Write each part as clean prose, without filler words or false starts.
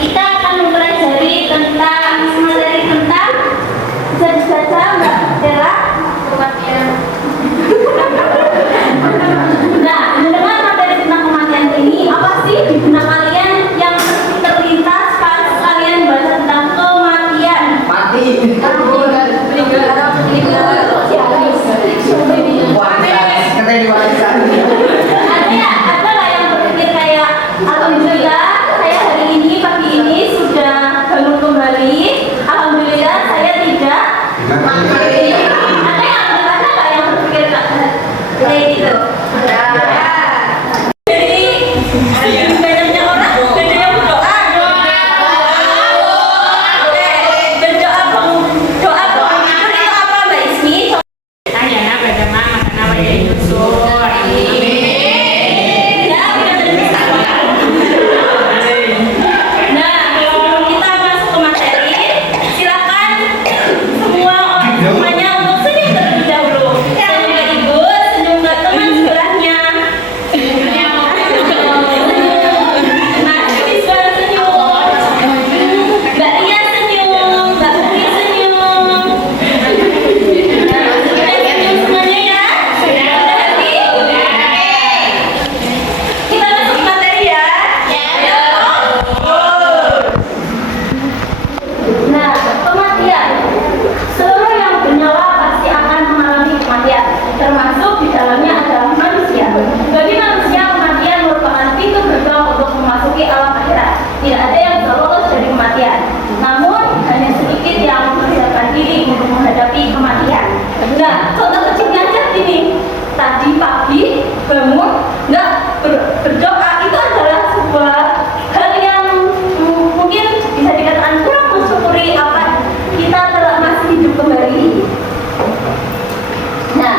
Kita akan mempelajari tentang materi tentang bisa dibaca Mbak Dela kematian. Nah, mendengar materi tentang kematian ini, apa sih di benak kalian yang terlintas pas kalian baca tentang kematian? Mati. Ada nggak yang berpikir kayak alhamdulillah saya hari ini pagi ini sudah bangun kembali, alhamdulillah saya tidak mati. Ada nggak yang berpikir kayak gitu? Jadi banyaknya orang bedanya berdoa. Berdoa doa itu apa Mbak Ismi? Nah, contoh kecilnya aja gini. Tadi pagi bangun, berdoa itu adalah sebuah hal yang mungkin bisa dikatakan kurang mensyukuri apa kita telah masih hidup kembali. Nah,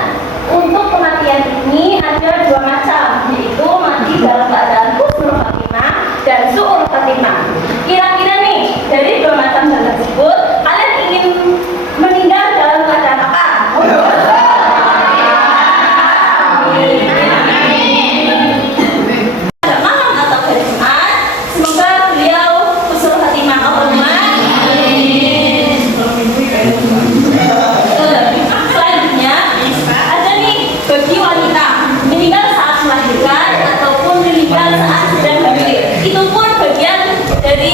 untuk kematian ini ada dua macam, yaitu mati dalam keadaan husnul khatimah dan su'ul khatimah. Kira-kira nih, dari dua macam hal tersebut, kalian ingin meninggal dalam keadaan apa? Malam atau hari Jumat, semoga beliau husnul khatimah. Selanjutnya ada nih bagi wanita meninggal saat melahirkan ataupun meninggal saat sedang hamil. Itu pun bagian dari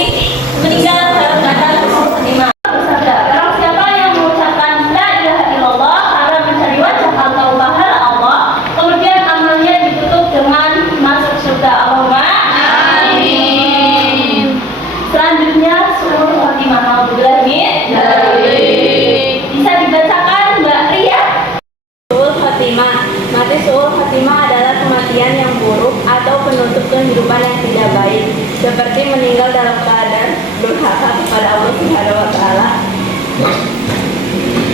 meninggal dalam keadaan husnul khatimah. Barang siapa yang mengucapkan la ilaha illallah karena mencari wajah atau pahala Allah, kemudian amalnya ditutup dengan masuk surga. Allahumma amin. Selanjutnya su'ul khatimah. Alhamdulillah. Bisa dibacakan Mbak Ria? Su'ul khatimah. Mati su'ul khatimah adalah kematian yang buruk atau penutup kehidupan yang tidak baik, seperti meninggal dalam keadaan durhaka kepada Allah Subhanahu wa taala,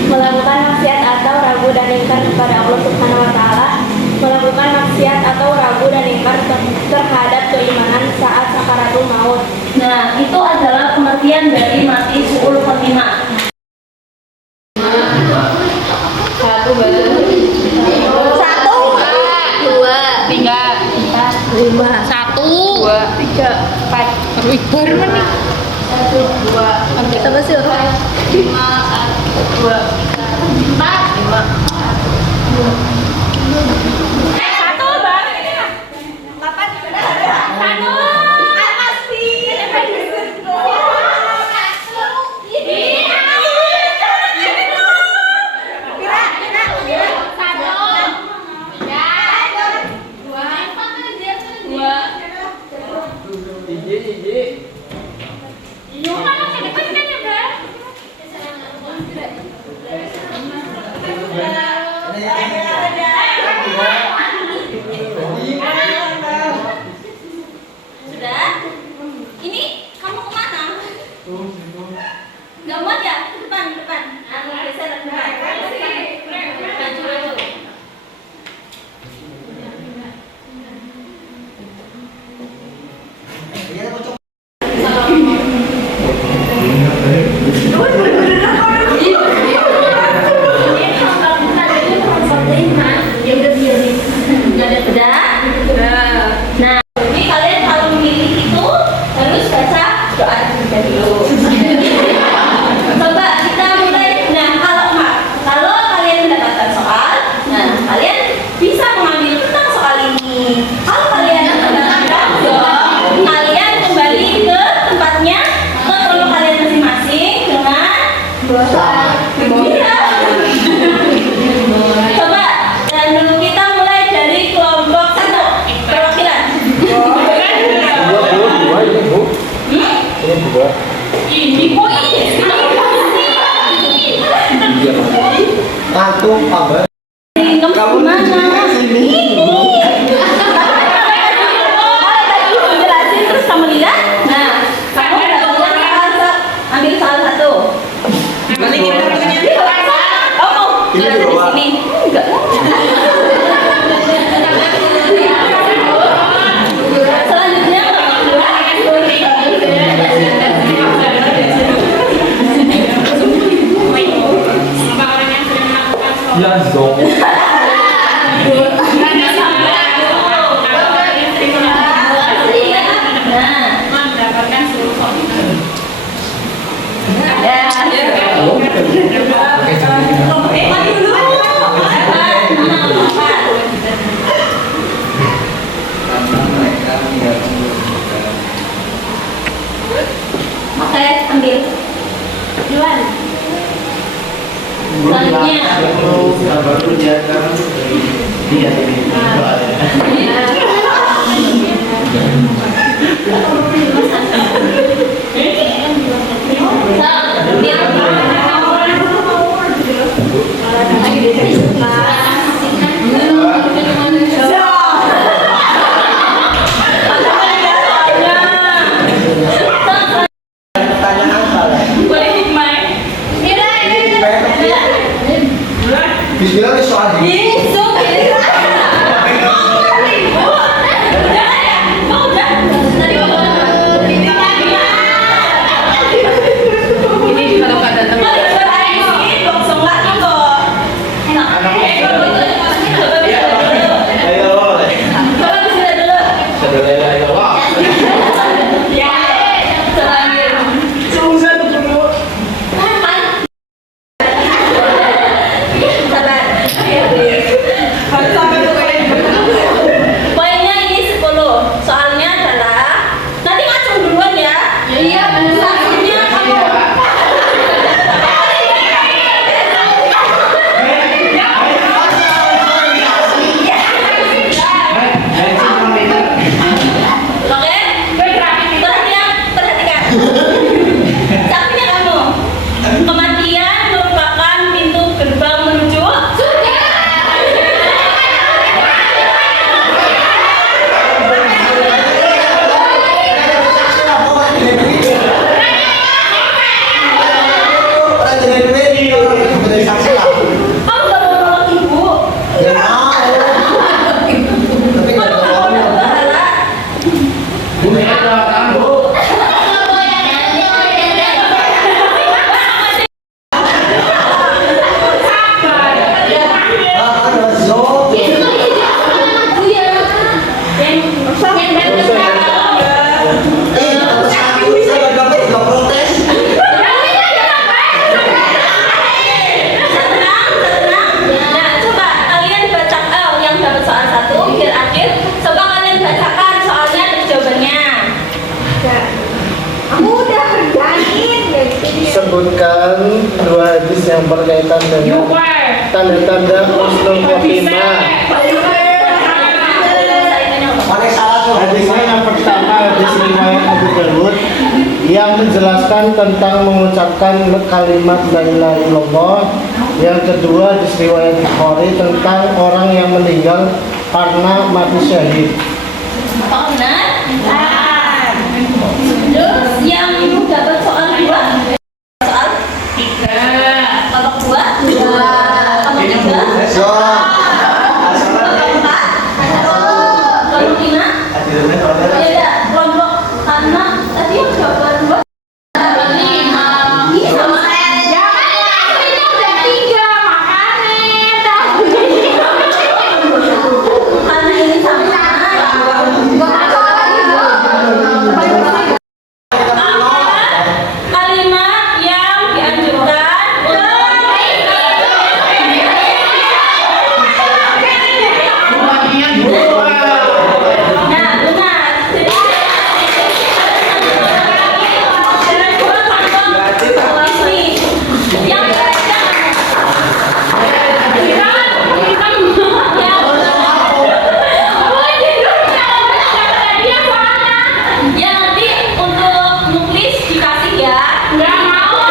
melakukan maksiat atau ragu dan ingkar kepada Allah Subhanahu wa taala, melakukan maksiat atau ragu dan ingkar terhadap keimanan saat sakaratul maut. Nah, itu adalah kematian dari mati su'ul khatimah. Apa sih orang? 5, 1, 2, 4, 5. Satu, Bang. 8, 1. Pasti. Selanjutnya. Baru dia kan dia Bismillah soal ini. Poinnya ini 10. Soalnya adalah nanti ngacung duluan ya. Iya, benar. Selanjutnya kamu. Oke? Perhatikan. Sapinya kamu. Kematian merupakan pintu gerbang menuju kamu gak mau nolong ibu. Kamu gak mau dapat pahala. Nah, coba kalian baca yang dapat soal 1 biar akhir. Coba kalian bacakan soalnya dan jawabannya. sebutkan dua hadis yang berkaitan dengan tanda-tanda husnul khotimah. Hadisnya yang pertama hadis riwayat Abu Dawud yang menjelaskan tentang mengucapkan kalimat la ilaha illallah. Yang kedua hadis riwayat Bukhari tentang orang yang meninggal karena mati syahid. Apakah benar? Terus yang ibu dapat soal 2? Soal 3. Kelompok 2? 2. Kelompok 3? Kelompok 4? Kelompok 5? Ya, kelompok 6 tadi yang jawaban 2. Iya, sama. Karena ini sama. Kalimat yang dianjurkan nah benar. Jadi dua kelompok ini yang ya nanti untuk muklis dikasih ya. Nggak mau.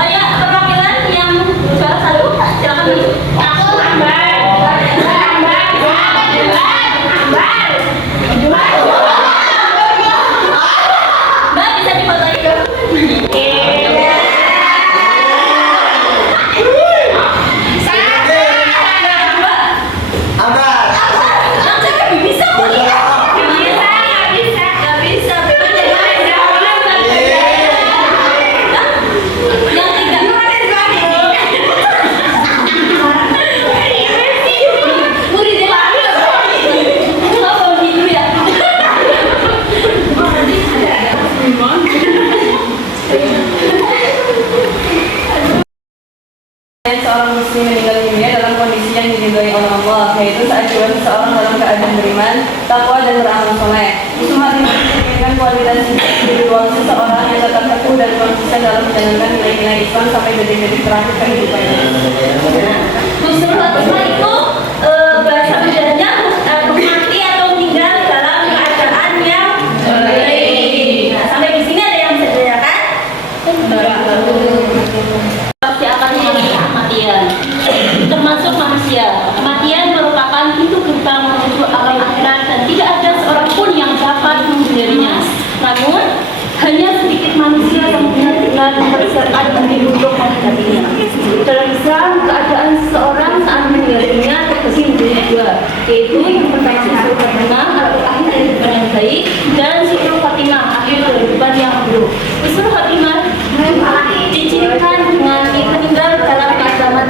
Ayo perwakilan yang juara 1 silakan nih. Aku Mbak bisa difotoin. Bisa kok ya? Nggak bisa. Yang 3. Muridnya lagi. Kenapa begitu ya? Seorang muslim meninggal dunia dalam kondisi yang diridhoi oleh Allah, yaitu saat jiwa seseorang dalam keadaan beriman, takwa dan beramal soleh. Itu hati mencerminkan kualitas spiritual seseorang yang tetap teguh dan konsisten dalam menjalankan nilai-nilai Islam sampai detik-detik terakhir kehidupannya. Husnul Khotimah itu bahasa Mudanya mati atau meninggal dalam keadaan yang baik. Nah, sampai di sini ada yang bisa ditanyakan? Pasti akan mengalami kematian, termasuk manusia. Kematian merupakan pintu gerbang menuju alam akhirat dan tidak ada seorang pun yang dapat menghindarinya. Namun, hanya sedikit manusia yang benar-benar mempersiapkan diri untuk menghadapinya. Dalam Islam, keadaan seseorang saat meninggalnya terbagi menjadi dua, yaitu yang pertama husnul khotimah atau akhir kehidupan yang baik, dan su'ul khotimah akhir kehidupan yang buruk. Husnul khotimah dicirikan dengan meninggal dalam keadaan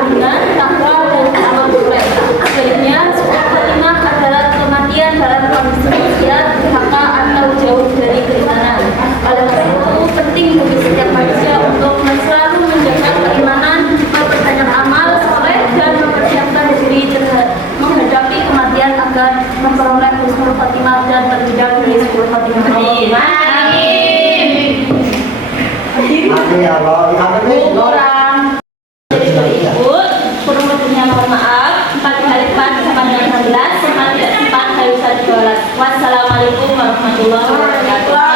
benar, takwa dan amal soleh. Sebaliknya, su'ul khotimah adalah kematian dalam kondisi maksiat, durhaka atau jauh dari keimanan. Oleh karena itu, penting bagi setiap manusia untuk selalu menjaga keimanan, memperbanyak amal soleh dan mempersiapkan diri menghadapi kematian agar memperoleh husnul khotimah dan terhindar dari su'ul khotimah. Amin. Amin ya Allah. Kurang. Kurang lebihnya mohon maaf. 4 kali 4 sama dengan 16, sama tidak 4 kali 12. Wassalamualaikum warahmatullahi wabarakatuh.